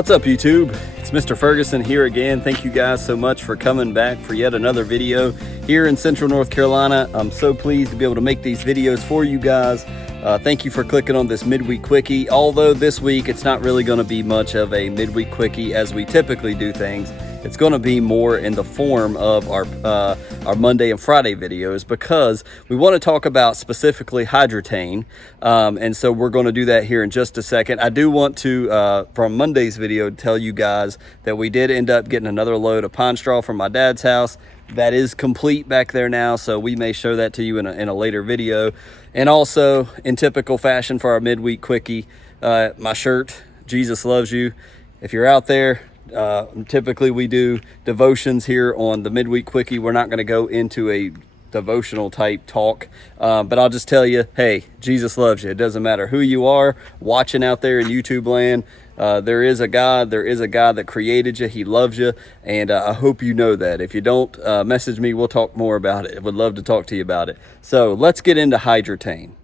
What's up, YouTube? It's Mr. Ferguson here again. Thank you guys so much for coming back for yet another video here in Central North Carolina. I'm so pleased to be able to make these videos for you guys. Thank you for clicking on this midweek quickie. Although this week it's not really going to be much of a midweek quickie as we typically do things. It's going to be more in the form of our Monday and Friday videos because we want to talk about specifically Hydretain. And so we're going to do that here in just a second. I do want to, from Monday's video, tell you guys that we did end up getting another load of pine straw from my dad's house. That is complete back there now, so we may show that to you in a later video. And also, in typical fashion for our midweek quickie, my shirt, Jesus Loves You. If you're out there, typically we do devotions here on the midweek quickie. We're not going to go into a devotional type talk, but I'll just tell you, hey, Jesus loves you. It doesn't matter who you are watching out there in YouTube land. There is a God that created you. He loves you, and I hope you know that. If you don't, message me. We'll talk more about it. I would love to talk to you about it. So let's get into Hydretain.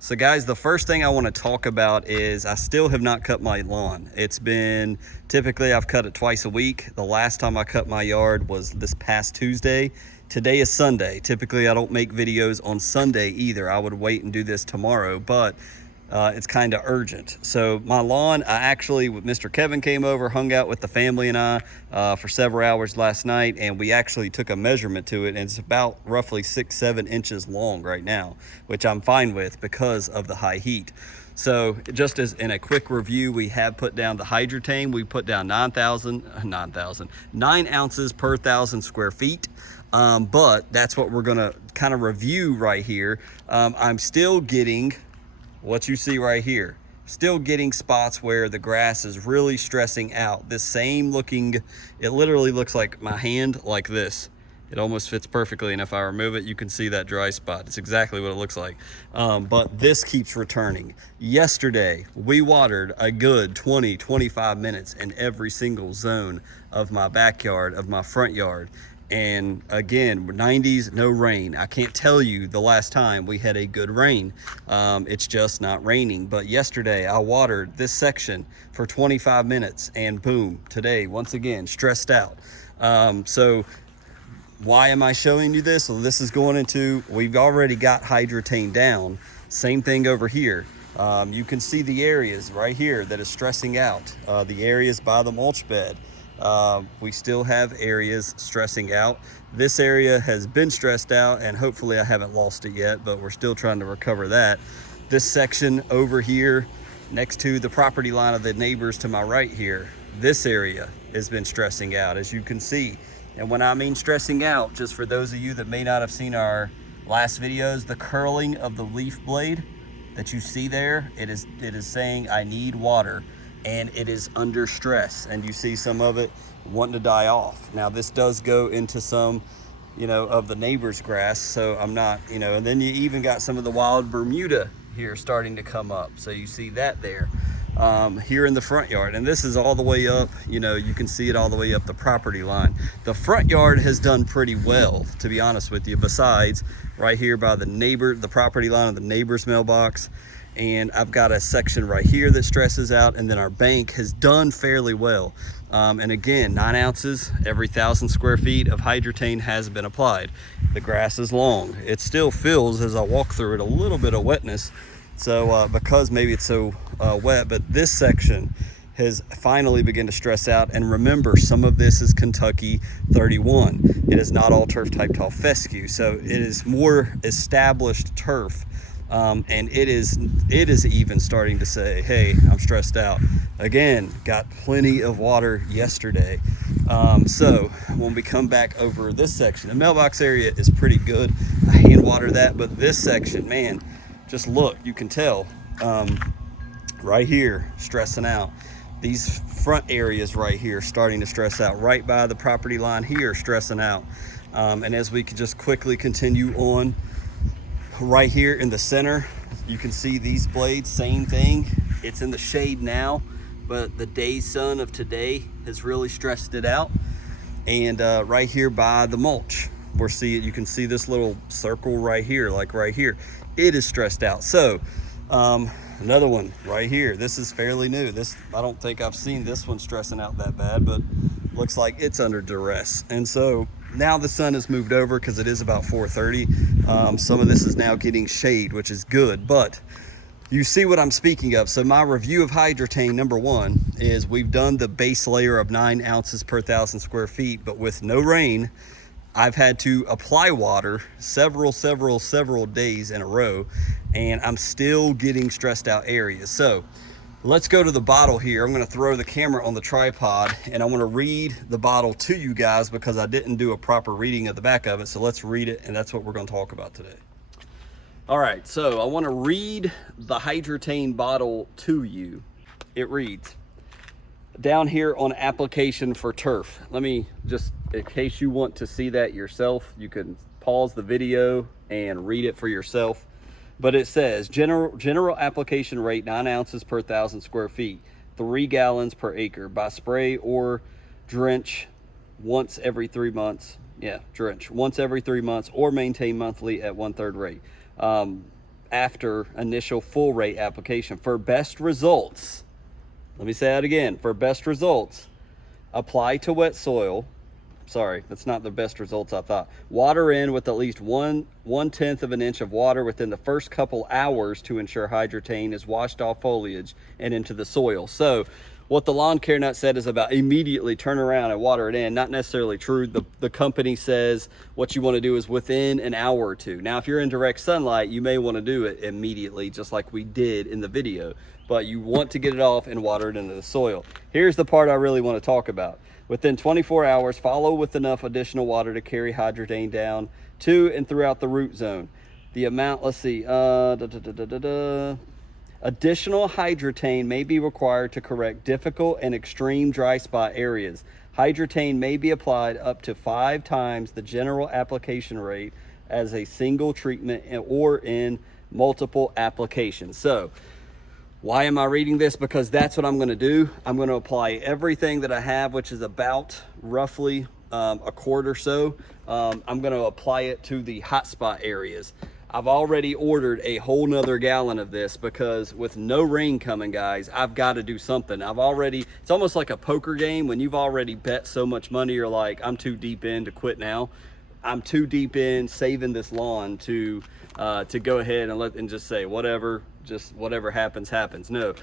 So guys, the first thing I want to talk about is I still have not cut my lawn. It's been, typically I've cut it twice a week. The last time I cut my yard was this past Tuesday. Today is Sunday. Typically I don't make videos on Sunday either. I would wait and do this tomorrow, but it's kind of urgent. So my lawn, I actually, with Mr. Kevin came over, hung out with the family and I for several hours last night, and we actually took a measurement to it, and it's about roughly 6-7 inches long right now, which I'm fine with because of the high heat. So just as in a quick review, we have put down the Hydretain. We put down 9 ounces per 1,000 square feet. But that's what we're gonna kind of review right here. I'm still getting what you see right here, still getting spots where the grass is really stressing out. This same looking, it literally looks like my hand like this. It almost fits perfectly, and if I remove it, you can see that dry spot. It's exactly what it looks like. But this keeps returning. Yesterday, we watered a good 20-25 minutes in every single zone of my backyard, of my front yard. And again, 90s, no rain. I can't tell you the last time we had a good rain. It's just not raining. But yesterday I watered this section for 25 minutes and boom, today, once again, stressed out. So why am I showing you this? Well, this is going into, we've already got Hydretain down. Same thing over here. You can see the areas right here that is stressing out. The areas by the mulch bed. We still have areas stressing out. This area has been stressed out, and hopefully I haven't lost it yet, but we're still trying to recover that. This section over here next to the property line of the neighbors to my right here, this area has been stressing out, as you can see. And when I mean stressing out, just for those of you that may not have seen our last videos, the curling of the leaf blade that you see there, it is saying I need water. And it is under stress, and you see some of it wanting to die off. Now this does go into some, of the neighbor's grass, so I'm not, and then you even got some of the wild Bermuda here starting to come up. So you see that there, here in the front yard, and this is all the way up, you can see it all the way up the property line. The front yard has done pretty well, to be honest with you, besides right here by the property line of the neighbor's mailbox. And I've got a section right here that stresses out, and then our bank has done fairly well. And again, 9 ounces every 1,000 square feet of Hydretain has been applied. The grass is long. It still feels, as I walk through it, a little bit of wetness. So because maybe it's so wet, but this section has finally begun to stress out. And remember, some of this is Kentucky 31. It is not all turf type tall fescue. So it is more established turf. And it is even starting to say, hey, I'm stressed out. Again, got plenty of water yesterday. So when we come back over this section, the mailbox area is pretty good. I hand water that, but this section, man, just look, you can tell, right here, stressing out. These front areas right here starting to stress out. Right by the property line here, stressing out. And as we could just quickly continue on, right here in the center, you can see these blades, same thing. It's in the shade now, but the day sun of today has really stressed it out. And right here by the mulch, you can see this little circle right here, like right here, it is stressed out. So Another one right here. This is fairly new. I don't think I've seen this one stressing out that bad, but looks like it's under duress. And so now the sun has moved over because it is about 4:30. Some of this is now getting shade, which is good, but you see what I'm speaking of. So my review of Hydretain, number one, is we've done the base layer of 9 ounces per 1,000 square feet, but with no rain, I've had to apply water several days in a row, and I'm still getting stressed out areas. So let's go to the bottle here. I'm gonna throw the camera on the tripod, and I wanna read the bottle to you guys because I didn't do a proper reading of the back of it. So let's read it, and that's what we're gonna talk about today. All right, so I wanna read the Hydretain bottle to you. It reads, down here on application for turf. Let me just, in case you want to see that yourself, you can pause the video and read it for yourself. But it says, general application rate 9 ounces per 1,000 square feet, 3 gallons per acre by spray or drench once every 3 months. Yeah, drench once every 3 months or maintain monthly at 1/3 rate. After initial full rate application. For best results, let me say that again. For best results, apply to wet soil. Sorry, that's not the best results I thought. Water in with at least 1/10 of an inch of water within the first couple hours to ensure Hydretain is washed off foliage and into the soil. So what the lawn care nut said is about immediately turn around and water it in. Not necessarily true. The company says what you want to do is within an hour or two. Now, if you're in direct sunlight, you may want to do it immediately, just like we did in the video, but you want to get it off and water it into the soil. Here's the part I really want to talk about. Within 24 hours, follow with enough additional water to carry Hydretain down to and throughout the root zone. The amount, let's see, additional Hydretain may be required to correct difficult and extreme dry spot areas. Hydretain may be applied up to 5 times the general application rate as a single treatment or in multiple applications. So why am I reading this? Because that's what I'm going to do. I'm going to apply everything that I have, which is about roughly a quart or so. I'm going to apply it to the hot spot areas. I've already ordered a whole nother gallon of this because with no rain coming, guys, I've got to do something. It's almost like a poker game when you've already bet so much money, you're like, I'm too deep in to quit now. I'm too deep in saving this lawn to go ahead and just say whatever happens. No.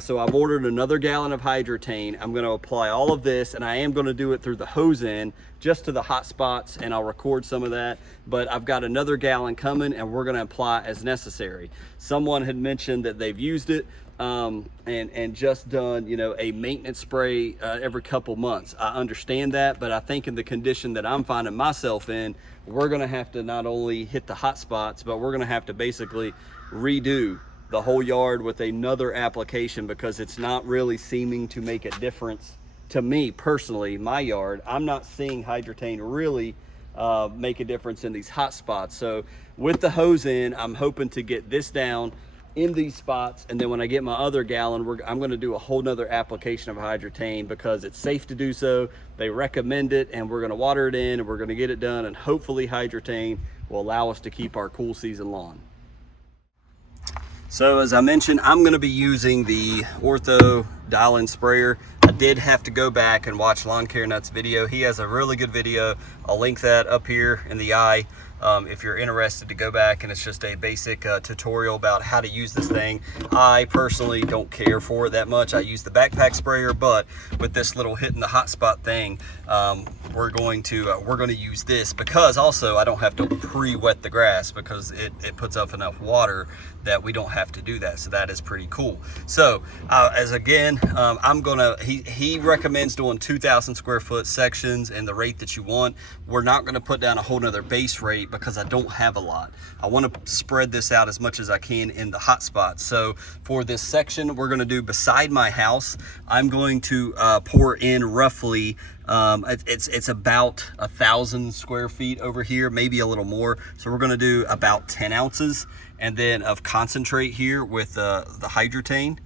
So I've ordered another gallon of Hydretain. I'm going to apply all of this, and I am going to do it through the hose end just to the hot spots, and I'll record some of that. But I've got another gallon coming, and we're going to apply as necessary. Someone had mentioned that they've used it and just done, a maintenance spray every couple months. I understand that, but I think in the condition that I'm finding myself in, we're going to have to not only hit the hot spots, but we're going to have to basically redo the whole yard with another application because it's not really seeming to make a difference to me personally. My yard, I'm not seeing Hydretain really make a difference in these hot spots. So with the hose in, I'm hoping to get this down in these spots, and then when I get my other gallon, I'm going to do a whole nother application of Hydretain because it's safe to do so. They recommend it, and we're going to water it in, and we're going to get it done, and hopefully Hydretain will allow us to keep our cool season lawn. So as I mentioned, I'm going to be using the Ortho dial-in sprayer. I did have to go back and watch Lawn Care Nuts video. He has a really good video. I'll link that up here in the eye if you're interested to go back, and it's just a basic tutorial about how to use this thing. I personally don't care for it that much. I use the backpack sprayer, but with this little hitting the hot spot thing, we're going to use this because also I don't have to pre-wet the grass because it puts up enough water that we don't have to do that. So that is pretty cool. So he recommends doing 2,000 square foot sections and the rate that you want. We're not going to put down a whole nother base rate because I don't have a lot. I want to spread this out as much as I can in the hot spots. So for this section, we're going to do beside my house. I'm going to pour in roughly it's about 1,000 square feet over here, maybe a little more. So we're going to do about 10 ounces and then of concentrate here with the Hydretain.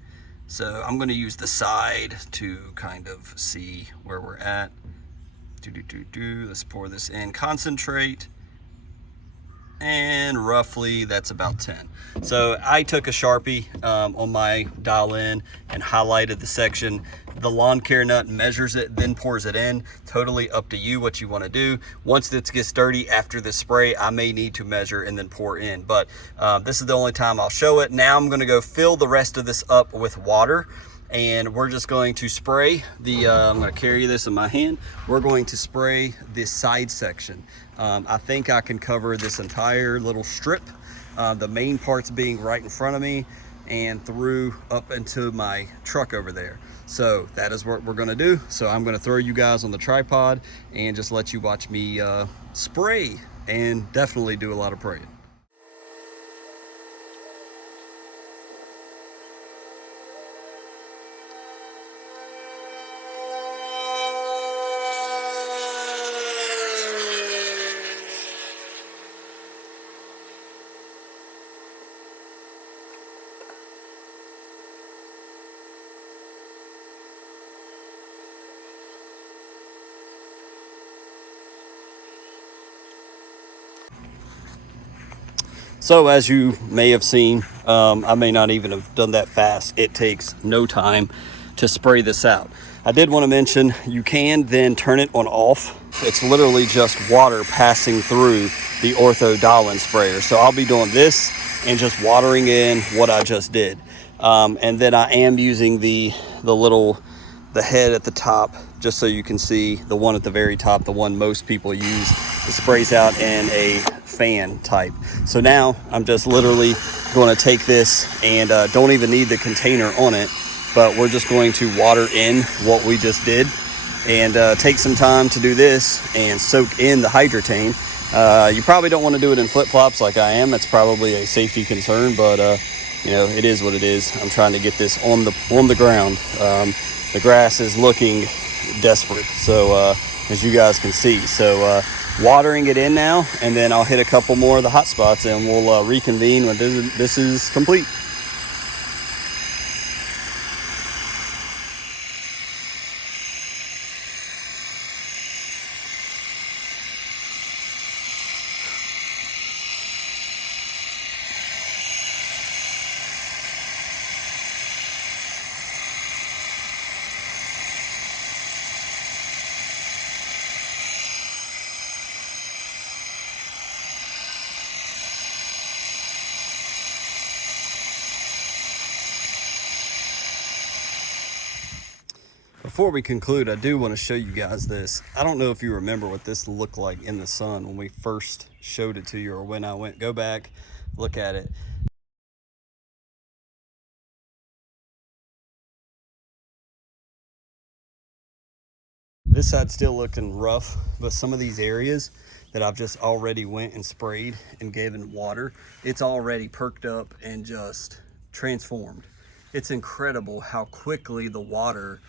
So I'm going to use the side to kind of see where we're at. Let's pour this in, concentrate. and roughly that's about 10. So I took a Sharpie on my dial in and highlighted the section. The lawn care nut measures it, then pours it in. Totally up to you what you want to do. Once this gets dirty after the spray, I may need to measure and then pour in, but this is the only time I'll show it. Now I'm going to go fill the rest of this up with water, and we're just going to spray the, I'm going to carry this in my hand. We're going to spray this side section. I think I can cover this entire little strip, the main parts being right in front of me and through up into my truck over there. So that is what we're gonna do. So I'm gonna throw you guys on the tripod and just let you watch me spray, and definitely do a lot of praying. So as you may have seen, I may not even have done that fast. It takes no time to spray this out. I did want to mention you can then turn it on off. It's literally just water passing through the Ortho dial-in sprayer. So I'll be doing this and just watering in what I just did. And then I am using the head at the top, just so you can see the one at the very top, the one most people use. It sprays out in a fan type. So now I'm just literally going to take this and don't even need the container on it, but we're just going to water in what we just did, and take some time to do this and soak in the Hydretain. You probably don't want to do it in flip-flops like I am. It's probably a safety concern, but you know, it is what it is. I'm trying to get this on the ground. The grass is looking desperate, so as you guys can see. So watering it in now, and then I'll hit a couple more of the hot spots, and we'll reconvene when this is complete. Before we conclude, I do want to show you guys this. I don't know if you remember what this looked like in the sun when we first showed it to you, or when I went, go back, look at it. This side's still looking rough, but some of these areas that I've just already went and sprayed and given water, it's already perked up and just transformed. It's incredible how quickly the water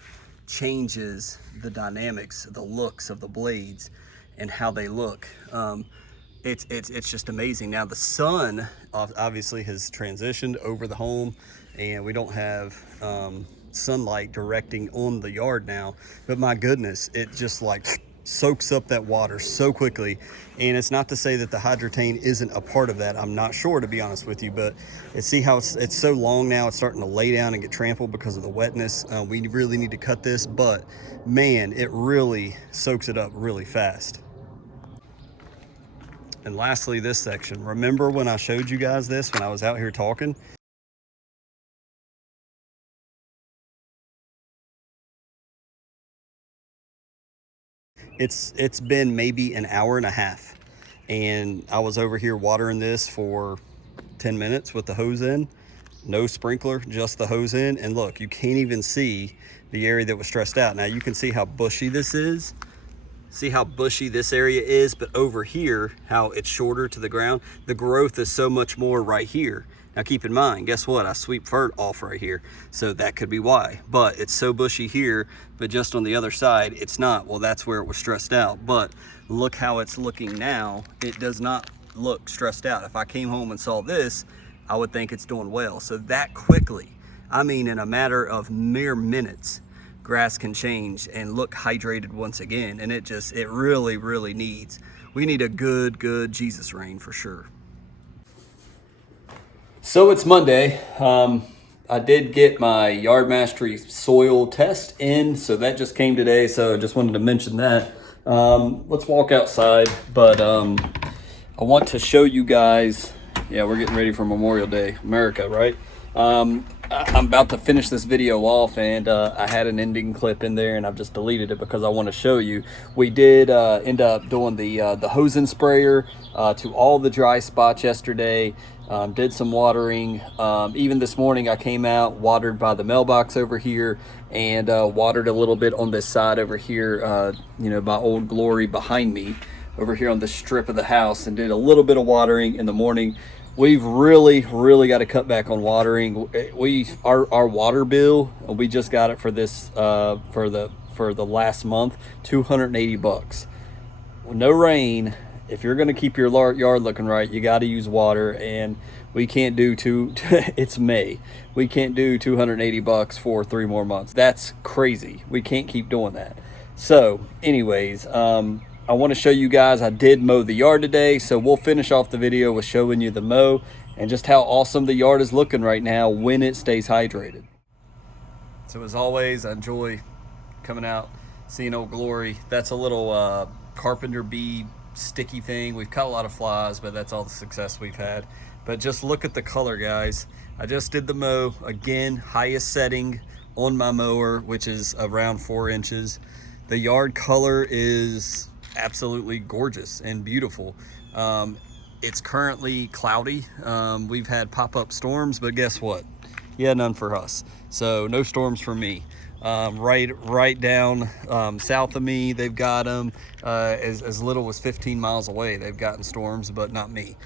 changes the dynamics, the looks of the blades and how they look. It's just amazing. Now the sun obviously has transitioned over the home, and we don't have sunlight directing on the yard now, but my goodness, it just like soaks up that water so quickly. And it's not to say that the Hydretain isn't a part of that. I'm not sure, to be honest with you, but see how it's so long now, it's starting to lay down and get trampled because of the wetness. We really need to cut this, but man, it really soaks it up really fast. And lastly, this section. Remember when I showed you guys this when I was out here talking? It's been maybe an hour and a half, and I was over here watering this for 10 minutes with the hose in. No sprinkler, just the hose in. And look, you can't even see the area that was stressed out. Now you can see how bushy this is. See how bushy this area is, but over here, how it's shorter to the ground. The growth is so much more right here. Now keep in mind, guess what? I sweep fert off right here, so that could be why. But it's so bushy here, but just on the other side, it's not. Well, that's where it was stressed out. But look how it's looking now. It does not look stressed out. If I came home and saw this, I would think it's doing well. So that quickly, I mean, in a matter of mere minutes, grass can change and look hydrated once again. And it really, really needs, we need a good Jesus rain for sure. So it's Monday. I did get my Yard Mastery soil test in, so that just came today. So I just wanted to mention that. Let's walk outside, but I want to show you guys. Yeah, we're getting ready for Memorial Day, America, right? I'm about to finish this video off, and I had an ending clip in there, and I've just deleted it because I want to show you. We did end up doing the hose and sprayer to all the dry spots yesterday. Did some watering. Even this morning I came out, watered by the mailbox over here, and watered a little bit on this side over here, you know, by Old Glory behind me over here on the strip of the house, and did a little bit of watering in the morning. We've really got to cut back on watering. Our water bill, we just got it for this for the last month, $280. No rain. If you're going to keep your yard looking right, you got to use water, and we can't do it's May. We can't do $280 for 3 more months. That's crazy. We can't keep doing that. So anyways, I want to show you guys, I did mow the yard today, so we'll finish off the video with showing you the mow and just how awesome the yard is looking right now when it stays hydrated. So as always, I enjoy coming out, seeing Old Glory. That's a little carpenter bee sticky thing. We've caught a lot of flies, but that's all the success we've had. But just look at the color, guys. I just did the mow again, highest setting on my mower, which is around 4 inches. The yard color is absolutely gorgeous and beautiful. It's currently cloudy. We've had pop-up storms, but guess what? Yeah, none for us. So no storms for me. Right down south of me, they've got them as little as 15 miles away. They've gotten storms, but not me.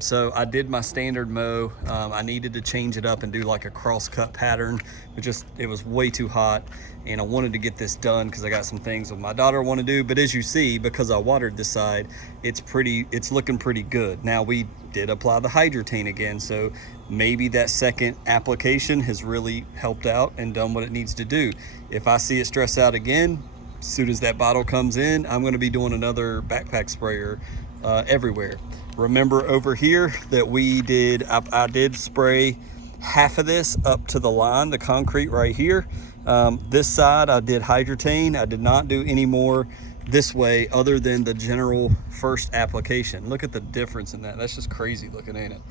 So I did my standard mow. I needed to change it up and do like a cross cut pattern. It was way too hot, and I wanted to get this done because I got some things with my daughter want to do. But as you see, because I watered this side, it's looking pretty good. Now we did apply the Hydretain again, so maybe that second application has really helped out and done what it needs to do. If I see it stress out again, as soon as that bottle comes in, I'm going to be doing another backpack sprayer everywhere. Remember over here that I did spray half of this up to the line, the concrete right here. This side I did Hydretain. I did not do any more this way other than the general first application. Look at the difference in that. That's just crazy looking, ain't it?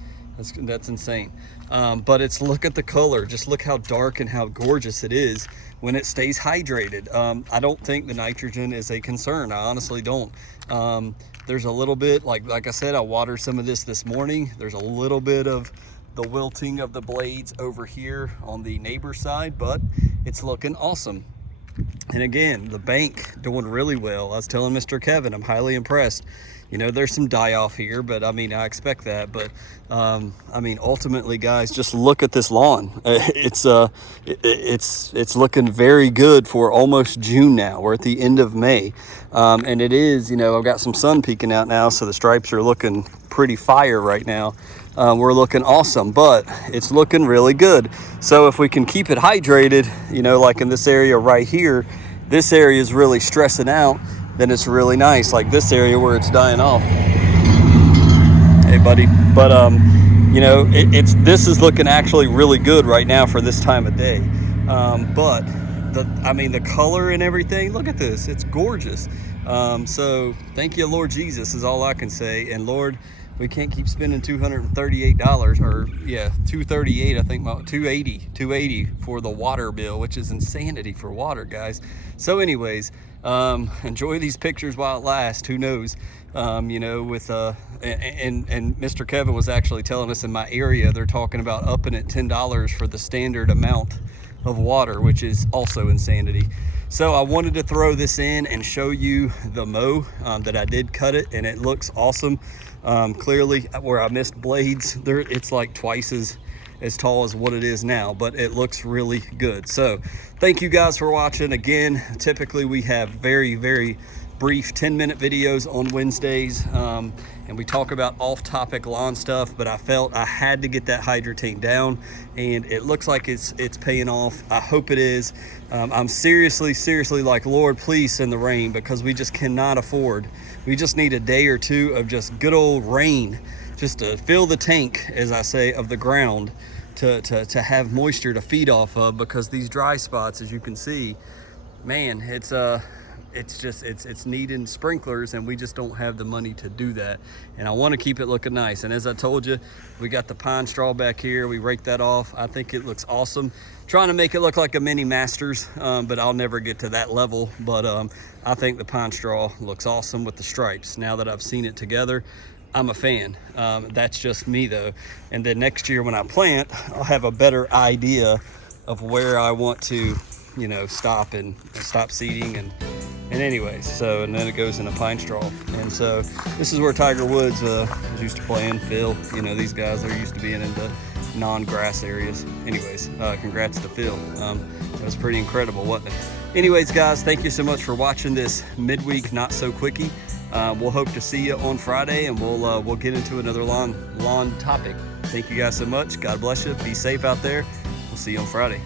That's insane. But look at the color. Just look how dark and how gorgeous it is when it stays hydrated. I don't think the nitrogen is a concern. I honestly don't. There's a little bit, like I said, I watered some of this morning. There's a little bit of the wilting of the blades over here on the neighbor side, but it's looking awesome. And again, the bank doing really well. I was telling Mr. Kevin, I'm highly impressed. You know, there's some die off here, but I mean, I expect that. But I mean, ultimately, guys, just look at this lawn. It's looking very good for almost June now. We're at the end of May, and it is. You know, I've got some sun peeking out now, so the stripes are looking pretty fire right now. We're looking awesome, but it's looking really good. So if we can keep it hydrated, you know, like in this area right here, this area is really stressing out, then it's really nice. Like this area where it's dying off. Hey buddy. But you know, this is looking actually really good right now for this time of day. But the color and everything, look at this, it's gorgeous. So thank you, Lord Jesus, is all I can say. And Lord, we can't keep spending $238, or yeah, $238, I think, $280 for the water bill, which is insanity for water, guys. So anyways, enjoy these pictures while it lasts. Who knows? You know, with and Mr. Kevin was actually telling us in my area, they're talking about upping it $10 for the standard amount of water, which is also insanity. So I wanted to throw this in and show you the mow that I did cut it, and it looks awesome. Clearly where I missed blades there, it's like twice as tall as what it is now, but it looks really good. So thank you guys for watching. Again, typically we have very brief 10-minute videos on Wednesdays, and we talk about off-topic lawn stuff, but I felt I had to get that Hydretain down, and it looks like it's paying off. I hope it is. I'm seriously like, Lord, please send the rain, because we just cannot afford. We just need a day or two of just good old rain, just to fill the tank, as I say, of the ground to have moisture to feed off of, because these dry spots, as you can see, man, it's needing sprinklers, and we just don't have the money to do that. And I want to keep it looking nice. And as I told you, we got the pine straw back here. We raked that off. I think it looks awesome. Trying to make it look like a mini Masters, but I'll never get to that level. But I think the pine straw looks awesome with the stripes. Now that I've seen it together, I'm a fan. That's just me though. And then next year when I plant, I'll have a better idea of where I want to, you know, stop seeding and anyways. So, and then it goes in a pine straw. And so this is where Tiger Woods was used to playing. Phil, you know, these guys are used to being in the non-grass areas. Anyways, congrats to Phil. That was pretty incredible, wasn't it? Anyways, guys, thank you so much for watching this midweek Not So Quickie. We'll hope to see you on Friday, and we'll get into another lawn topic. Thank you guys so much. God bless you. Be safe out there. We'll see you on Friday.